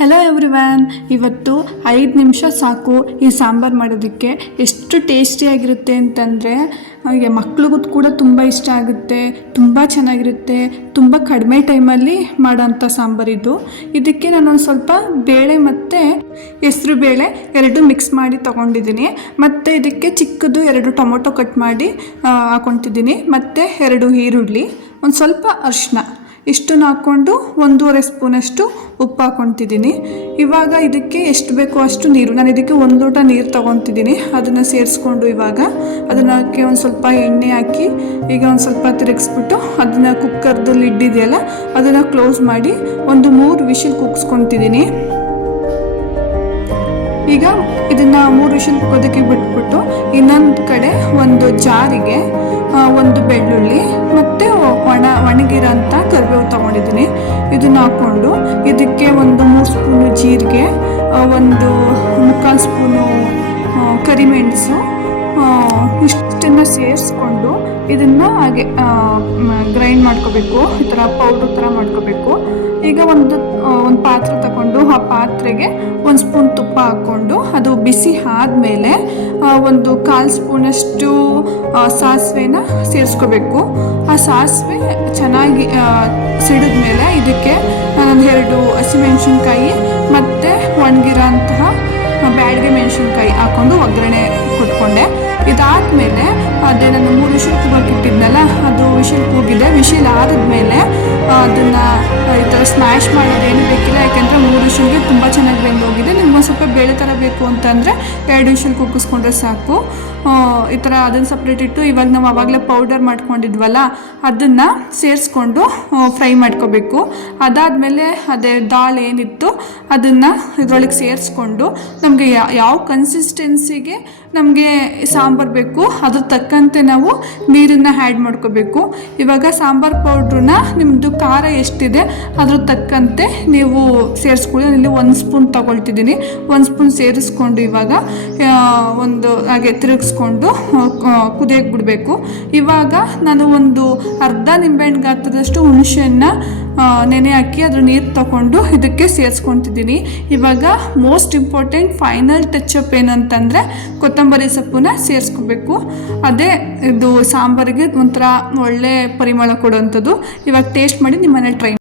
Hello everyone, ಇವತ್ತು 5 ನಿಮಿಷ ಸಾಕು ಈ ಸಾಂಬಾರು ಮಾಡೋದಕ್ಕೆ. ಎಷ್ಟು ಟೇಸ್ಟಿಯಾಗಿರುತ್ತೆ ಅಂತಂದರೆ ಮಕ್ಳಿಗೂ ಕೂಡ ತುಂಬ ಇಷ್ಟ ಆಗುತ್ತೆ, ತುಂಬ ಚೆನ್ನಾಗಿರುತ್ತೆ. ತುಂಬ ಕಡಿಮೆ ಟೈಮಲ್ಲಿ ಮಾಡೋಂಥ ಸಾಂಬಾರಿದು. ಇದಕ್ಕೆ ನಾನೊಂದು ಸ್ವಲ್ಪ ಬೇಳೆ ಮತ್ತು ಹೆಸ್ರು ಬೇಳೆ ಎರಡು ಮಿಕ್ಸ್ ಮಾಡಿ ತೊಗೊಂಡಿದ್ದೀನಿ. ಮತ್ತು ಇದಕ್ಕೆ ಚಿಕ್ಕದು 2 ಟೊಮೊಟೊ ಕಟ್ ಮಾಡಿ ಹಾಕ್ಕೊತಿದ್ದೀನಿ. ಮತ್ತು 2 ಈರುಳ್ಳಿ, ಒಂದು ಸ್ವಲ್ಪ ಅರಿಶಿನ, ಇಷ್ಟನ್ನು ಹಾಕ್ಕೊಂಡು 1.5 ಸ್ಪೂನಷ್ಟು ಉಪ್ಪು ಹಾಕ್ಕೊತಿದ್ದೀನಿ. ಇವಾಗ ಇದಕ್ಕೆ ಎಷ್ಟು ಬೇಕೋ ಅಷ್ಟು ನೀರು, ನಾನು ಇದಕ್ಕೆ 1 ಲೋಟ ನೀರು ತೊಗೊತಿದ್ದೀನಿ. ಅದನ್ನು ಸೇರಿಸ್ಕೊಂಡು ಇವಾಗ ಅದಕ್ಕೆ ಒಂದು ಸ್ವಲ್ಪ ಎಣ್ಣೆ ಹಾಕಿ ಈಗ ಒಂದು ಸ್ವಲ್ಪ ತಿರುಗಿಸ್ಬಿಟ್ಟು ಅದನ್ನು ಕುಕ್ಕರ್ದು ಲಿಡ್ ಇದೆಯಲ್ಲ ಅದನ್ನು ಕ್ಲೋಸ್ ಮಾಡಿ ಒಂದು 3 ವಿಷಲ್ ಕೂಗಿಸ್ಕೊತಿದ್ದೀನಿ. ಈಗ ಇದನ್ನು 3 ವಿಷಲ್ ಕೂಗೋದಕ್ಕೆ ಬಿಟ್ಬಿಟ್ಟು ಇನ್ನೊಂದು ಕಡೆ ಒಂದು ಜಾರಿಗೆ 1 ಬೆಳ್ಳುಳ್ಳಿ ಮತ್ತು ಒಣಗಿರೋಂಥ ಕರಿಬೇವು ತೊಗೊಂಡಿದ್ದೀನಿ. ಇದನ್ನು ಹಾಕ್ಕೊಂಡು ಇದಕ್ಕೆ 3 ಸ್ಪೂನು ಜೀರಿಗೆ, 1 ಸ್ಪೂನು ಕರಿಮೆಣಸು, ಇಷ್ಟನ್ನು ಸೇರಿಸ್ಕೊಂಡು ಇದನ್ನು ಹಾಗೆ ಗ್ರೈಂಡ್ ಮಾಡ್ಕೋಬೇಕು. ಈ ಥರ ಪೌಡ್ರ್ ಥರ ಮಾಡ್ಕೋಬೇಕು. ಈಗ ಒಂದು ಪಾತ್ರೆ ತಗೊಂಡು ಆ ಪಾತ್ರೆಗೆ 1 ಸ್ಪೂನ್ ತುಪ್ಪ ಹಾಕ್ಕೊಂಡು ಅದು ಬಿಸಿ ಆದಮೇಲೆ 1/4 ಸ್ಪೂನಷ್ಟು ಸಾಸಿವೆನ ಸೇರಿಸ್ಕೋಬೇಕು. ಆ ಸಾಸಿವೆ ಚೆನ್ನಾಗಿ ಸಿಡಿದ್ಮೇಲೆ ಇದಕ್ಕೆ 2 ಹಸಿಮೆಣ್ಸಿನ್ಕಾಯಿ ಮತ್ತು ಒಣಗಿರೋಂತಹ ಬ್ಯಾಡಗೆ ಮೆಣಸಿನ್ಕಾಯಿ ಹಾಕ್ಕೊಂಡು ಒಗ್ಗರಣೆ ಕೊಟ್ಕೊಂಡೆ. ಇದಾದಮೇಲೆ ಅದೇ ನಾನು 3 ವಿಷಲ್ ಕೂಗೋಕ್ಕಿಟ್ಟಿದ್ನಲ್ಲ, ಅದು ವಿಷಲ್ ಕೂಗಿದೆ. ವಿಷಲ್ ಆದಮೇಲೆ ಅದನ್ನು ಈ ಥರ ಸ್ಮ್ಯಾಶ್ ಮಾಡೋದೇನು ಬೇಕಿಲ್ಲ, ಯಾಕೆಂದರೆ 3 ವಿಷಲ್ಗೆ ತುಂಬ ಚೆನ್ನಾಗಿ ಬೆಂದೋಗಿದೆ. ನಿಮ್ಗೆ ಸ್ವಲ್ಪ ಬೇಳೆ ಥರ ಬೇಕು ಅಂತಂದರೆ 2 ವಿಷಲ್ ಕೂಗಿಸ್ಕೊಂಡ್ರೆ ಸಾಕು. ಈ ಥರ ಅದನ್ನು ಸಪ್ರೇಟ್ ಇಟ್ಟು ಇವಾಗ ನಾವು ಆವಾಗಲೇ ಪೌಡರ್ ಮಾಡ್ಕೊಂಡಿದ್ವಲ್ಲ ಅದನ್ನು ಸೇರಿಸ್ಕೊಂಡು ಫ್ರೈ ಮಾಡ್ಕೋಬೇಕು. ಅದಾದಮೇಲೆ ಅದೇ ದಾಲ್ ಏನಿತ್ತು ಅದನ್ನು ಇದರೊಳಗೆ ಸೇರಿಸ್ಕೊಂಡು ನಮಗೆ ಯಾವ ಕನ್ಸಿಸ್ಟೆನ್ಸಿಗೆ ನಮಗೆ ಸಾಂಬಾರು ಬೇಕು ಅದ್ರ ತಕ್ಕಂತೆ ನಾವು ನೀರನ್ನು ಆ್ಯಡ್ ಮಾಡ್ಕೋಬೇಕು. ಇವಾಗ ಸಾಂಬಾರು ಪೌಡ್ರನ್ನ ನಿಮ್ಮದು ಖಾರ ಎಷ್ಟಿದೆ ಅದ್ರ ತಕ್ಕಂತೆ ನೀವು ಸೇರಿಸ್ಕೊಳ್ಳಿ. ಇಲ್ಲಿ 1 ಸ್ಪೂನ್ ತೊಗೊಳ್ತಿದ್ದೀನಿ. 1 ಸ್ಪೂನ್ ಸೇರಿಸ್ಕೊಂಡು ಇವಾಗ ಹಾಗೆ ತಿರುಗಿಸ್ಕೊಂಡು ಕುದಿಯೋಕ್ಕೆ ಬಿಡಬೇಕು. ಇವಾಗ ನಾನು ಒಂದು ಅರ್ಧ ನಿಂಬೆಹಣ್ಣು ಗಾತ್ರದಷ್ಟು ಹುಣಸೆಯನ್ನು ನೆನೆ ಹಾಕಿ ಅದ್ರ ನೀರು ತಗೊಂಡು ಇದಕ್ಕೆ ಸೇರಿಸ್ಕೊತಿದ್ದೀನಿ. ಇವಾಗ ಮೋಸ್ಟ್ ಇಂಪಾರ್ಟೆಂಟ್ ಫೈನಲ್ ಟಚಪ್ ಏನಂತಂದರೆ ಕೊತ್ತಂಬರಿ ಸೊಪ್ಪನ್ನ ಸೇರಿಸ್ಕೋಬೇಕು. ಅದೇ ಇದು ಸಾಂಬಾರಿಗೆ ಒಂಥರ ಒಳ್ಳೆ ಪರಿಮಳ ಕೊಡೋವಂಥದ್ದು. ಇವಾಗ ಟೇಸ್ಟ್ ಮಾಡಿ ನಿಮ್ಮ ಮನೇಲಿ ಟ್ರೈ